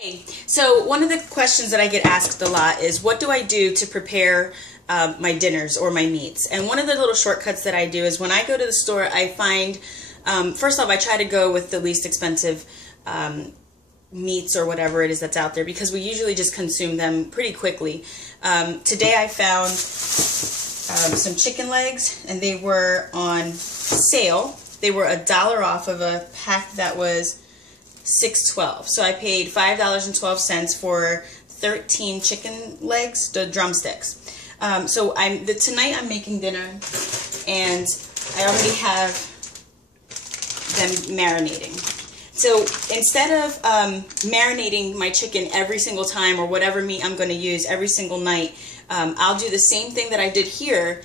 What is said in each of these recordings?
Hey, so one of the questions that I get asked a lot is, what do I do to prepare my dinners or my meats? And one of the little shortcuts that I do is when I go to the store, I find, first off, I try to go with the least expensive meats or whatever it is that's out there, because we usually just consume them pretty quickly. Today I found some chicken legs, and they were on sale. They were $1 off of a pack that was $6.12. So I paid $5.12 for 13 chicken legs, the drumsticks. So tonight I'm making dinner, and I already have them marinating. So instead of marinating my chicken every single time, or whatever meat I'm going to use every single night, I'll do the same thing that I did here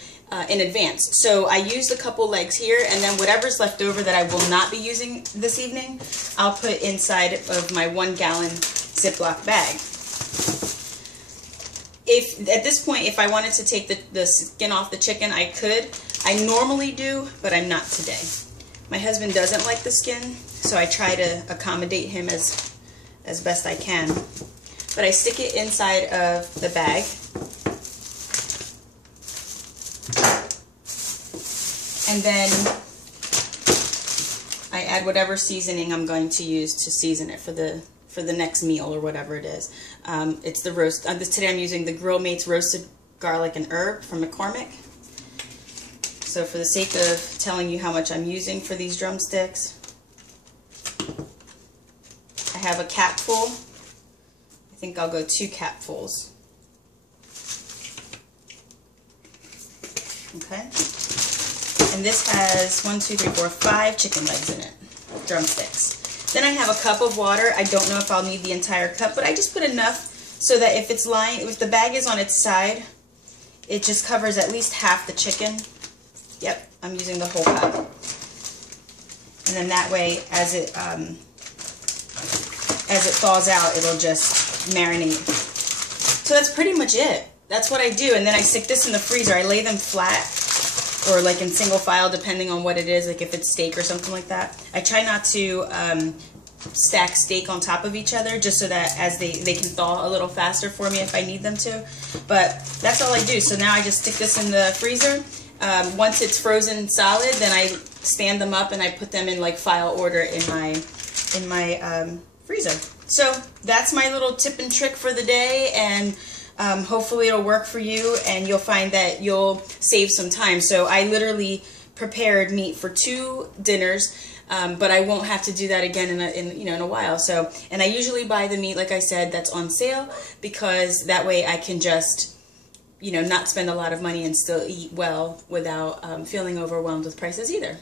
in advance. So I used a couple legs here, and then whatever's left over that I will not be using this evening, I'll put inside of my 1 gallon Ziploc bag. If at this point, if I wanted to take the skin off the chicken, I could. I normally do, but I'm not today. My husband doesn't like the skin, so I try to accommodate him as best I can. But I stick it inside of the bag. And then I add whatever seasoning I'm going to use to season it for the next meal or whatever it is. It's the roast. Today I'm using the Grill Mates roasted garlic and herb from McCormick. So for the sake of telling you how much I'm using for these drumsticks, I have a capful. I think I'll go 2 capfuls. Okay. And this has 5 chicken legs in it, drumsticks. Then I have a cup of water. I don't know if I'll need the entire cup, but I just put enough so that if the bag is on its side, it just covers at least half the chicken. Yep, I'm using the whole cup. And then that way, as it thaws out, it'll just marinate. So that's pretty much it. That's what I do. And then I stick this in the freezer. I lay them flat, or like in single file, depending on what it is, like if it's steak or something like that. I try not to stack steak on top of each other, just so that as they can thaw a little faster for me if I need them to. But that's all I do. So now I just stick this in the freezer. Once it's frozen solid, then I stand them up and I put them in like file order in my freezer. So that's my little tip and trick for the day, and hopefully it'll work for you, and you'll find that you'll save some time. So I literally prepared meat for 2 dinners, but I won't have to do that again in a while. So, and I usually buy the meat, like I said, that's on sale, because that way I can just not spend a lot of money and still eat well without feeling overwhelmed with prices either.